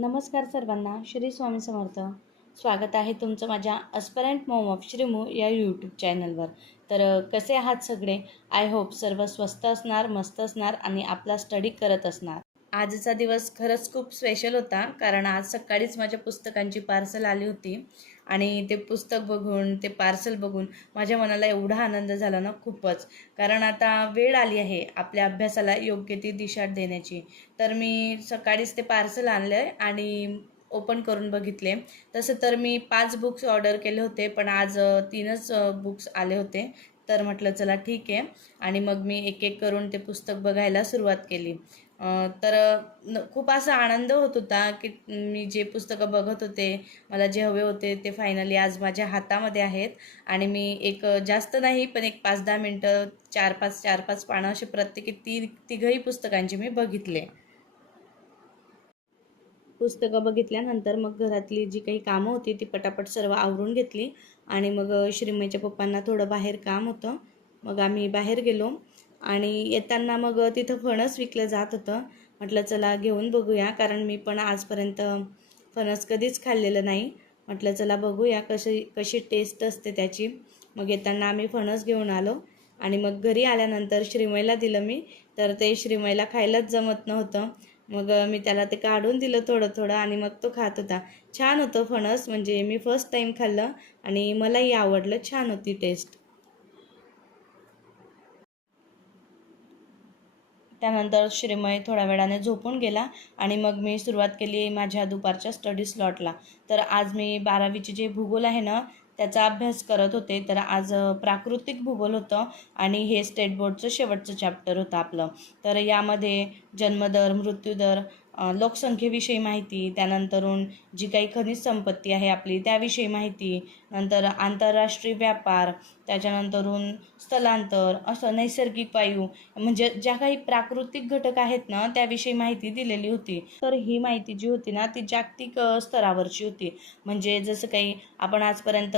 नमस्कार सर्वांना, श्री स्वामी समर्थ. स्वागत आहे तुमचं माझ्या अस्परंट मॉम ऑफ श्रीमू या यूट्यूब चॅनलवर. तर कसे आहात सगळे? आय होप सर्व स्वस्त असणार, मस्त असणार आणि आपला स्टडी करत असणार. आजचा दिवस खरंच खूप स्पेशल होता, कारण आज सकाळीच माझ्या पुस्तकांची पार्सल आली होती आणि ते पुस्तक बघून, ते पार्सल बघून माझ्या मनाला एवढा आनंद झाला ना, खूपच. कारण आता वेळ आली आहे आपल्या अभ्यासाला योग्य ती दिशा देण्याची. तर मी सकाळीच ते पार्सल आणलं आणि ओपन करून बघितले. तसं तर मी 5 बुक्स ऑर्डर केले होते, पण आज 3च बुक्स आले होते. तर म्हटलं चला ठीक आहे, आणि मग मी एक एक करून ते पुस्तक बघायला सुरुवात केली. तर खूप असा आनंद होत होता की मी जे पुस्तकं बघत होते, मला जे हवे होते ते फायनली आज माझ्या हातामध्ये आहेत. आणि मी एक जास्त नाही, पण एक 5-10 मिनटं 4-5 पानं असे प्रत्येकी तिघही पुस्तकांचे मी बघितले. पुस्तकं बघितल्यानंतर मग घरातली जी काही कामं होती ती पटापट सर्व आवरून घेतली. आणि मग श्रीमयीच्या पप्पांना थोडं बाहेर काम होतं, मग आम्ही बाहेर गेलो. आणि येताना मग तिथं फणस विकलं जात होतं. म्हटलं चला घेऊन बघूया, कारण मी पण आजपर्यंत फणस कधीच खाल्लेलं नाही. म्हटलं चला बघूया कशी कशी टेस्ट असते त्याची. मग येताना आम्ही फणस घेऊन आलो आणि मग घरी आल्यानंतर श्रीमयीला दिलं मी. तर ते श्रीमयीला खायलाच जमत नव्हतं. मग मी त्याला ते काढून दिलं थोडं थोडं आणि मग तो खात होता. छान होतं फणस, म्हणजे मी फर्स्ट टाईम खाल्लं आणि मलाही आवडलं, छान होती टेस्ट. त्यानंतर श्रीमय थोड्या वेळाने झोपून गेला आणि मग मी सुरुवात केली माझ्या दुपारच्या स्टडी स्लॉटला. तर आज मी 12वीचे जे भूगोल आहे ना, त्याचा अभ्यास करत होते. तर आज प्राकृतिक भूगोल होतं आणि हे स्टेट बोर्डचं शेवटचं चॅप्टर होतं आपलं. तर यामध्ये जन्मदर, मृत्यूदर, लोकसंख्येविषयी माहिती, त्यानंतरून जी काही खनिज संपत्ती आहे आपली त्याविषयी माहिती, नंतर आंतरराष्ट्रीय व्यापार, त्याच्यानंतरून स्थलांतर, असं नैसर्गिक वायू, म्हणजे ज्या काही प्राकृतिक घटक आहेत ना त्याविषयी माहिती दिलेली होती. तर ही माहिती जी होती ना ती जागतिक स्तरावरची होती. म्हणजे जसं काही आपण आजपर्यंत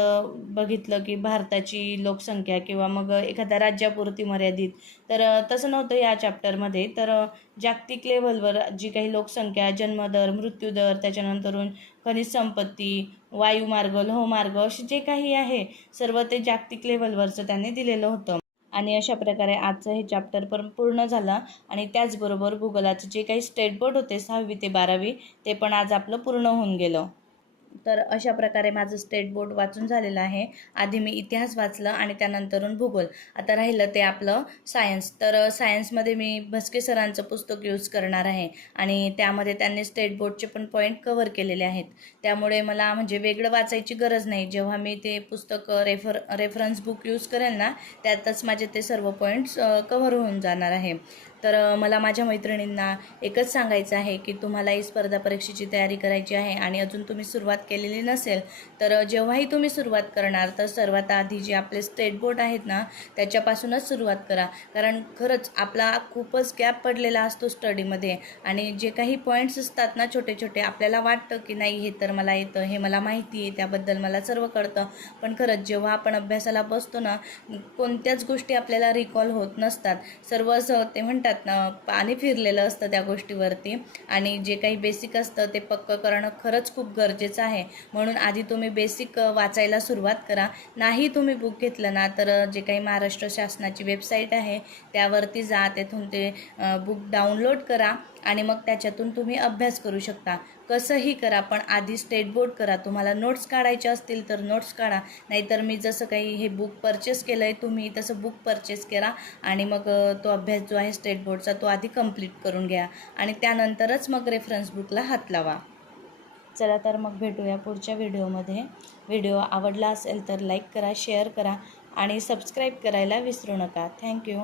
बघितलं की भारताची लोकसंख्या किंवा मग एखाद्या राज्यापुरती मर्यादित, तर तसं नव्हतं या चॅप्टरमध्ये. तर जागतिक लेव्हलवर जी काही लोकसंख्या, जन्मदर, मृत्यूदर, त्याच्यानंतरून खनिज संपत्ती, वायुमार्ग, लोहमार्ग, असे जे काही आहे सर्व ते जागतिक लेव्हलवरचं त्यांनी दिलेलं होतं. आणि अशा प्रकारे आजचं हे चॅप्टर पण पूर्ण झालं. आणि त्याचबरोबर भूगोलाचे जे काही स्टेट बोर्ड होते 6वी ते 12वी, ते पण आज आपलं पूर्ण होऊन गेलं. तर अशा प्रकारे माझं स्टेट बोर्ड वाचून झालेलं आहे. आधी मी इतिहास वाचलं आणि त्यानंतरून भूगोल. आता राहिलं ते आपलं सायन्स. तर सायन्समध्ये मी भस्के सरांचं पुस्तक यूज करणार आहे आणि त्यामध्ये त्यांनी स्टेट बोर्डचे पण पॉईंट कव्हर केलेले आहेत. त्यामुळे मला म्हणजे वेगळं वाचायची गरज नाही. जेव्हा मी ते पुस्तक रेफरन्स बुक यूज करेल ना, त्यातच माझे ते सर्व पॉईंट्स कव्हर होऊन जाणार आहे. तर मला माझ्या मैत्रिणींना एकच सांगायचं आहे की तुम्हालाही स्पर्धा परीक्षेची तयारी करायची आहे आणि अजून तुम्ही सुरुवात केलेली नसेल, तर जेव्हाही तुम्ही सुरुवात करणार तर सर्वात आधी जे आपले स्टेट बोर्ड आहेत ना त्याच्यापासूनच सुरुवात करा. कारण खरंच आपला खूपच गॅप पडलेला असतो स्टडीमध्ये आणि जे काही पॉईंट्स असतात ना छोटे छोटे, आपल्याला वाटतं की नाही हे तर मला येतं, हे मला माहिती आहे, त्याबद्दल मला सर्व कळतं. पण खरंच जेव्हा आपण अभ्यासाला बसतो ना, कोणत्याच गोष्टी आपल्याला रिकॉल होत नसतात. सर्व असं ते म्हणतात ना, पाणी फिरलेलं असतं त्या गोष्टीवरती. आणि जे काही बेसिक असतं ते पक्कं करणं खरंच खूप गरजेचं आहे. म्हणून आधी तुम्ही बेसिक वाचायला सुरुवात करा. नाही तुम्ही बुक घेतलं ना, तर जे काही महाराष्ट्र शासनाची वेबसाईट आहे त्यावरती जा, तेथून ते बुक डाउनलोड करा आणि मग त्याच्यातून तुम्ही अभ्यास करू शकता. कसंही करा, पण आधी स्टेट बोर्ड करा. तुम्हाला नोट्स काढायच्या असतील तर नोट्स काढा, नाहीतर मी जसं काही हे बुक परचेस केलं आहे तुम्ही तसं बुक परचेस करा आणि मग तो अभ्यास जो आहे स्टेट बोर्डचा तो आधी कंप्लीट करून घ्या आणि त्यानंतरच मग रेफरन्स बुकला हात लावा. चला तर मग भेटूया पुढच्या व्हिडिओमध्ये. व्हिडिओ आवडला असेल तर लाईक करा, शेअर करा आणि सबस्क्राईब करायला विसरू नका. थँक्यू.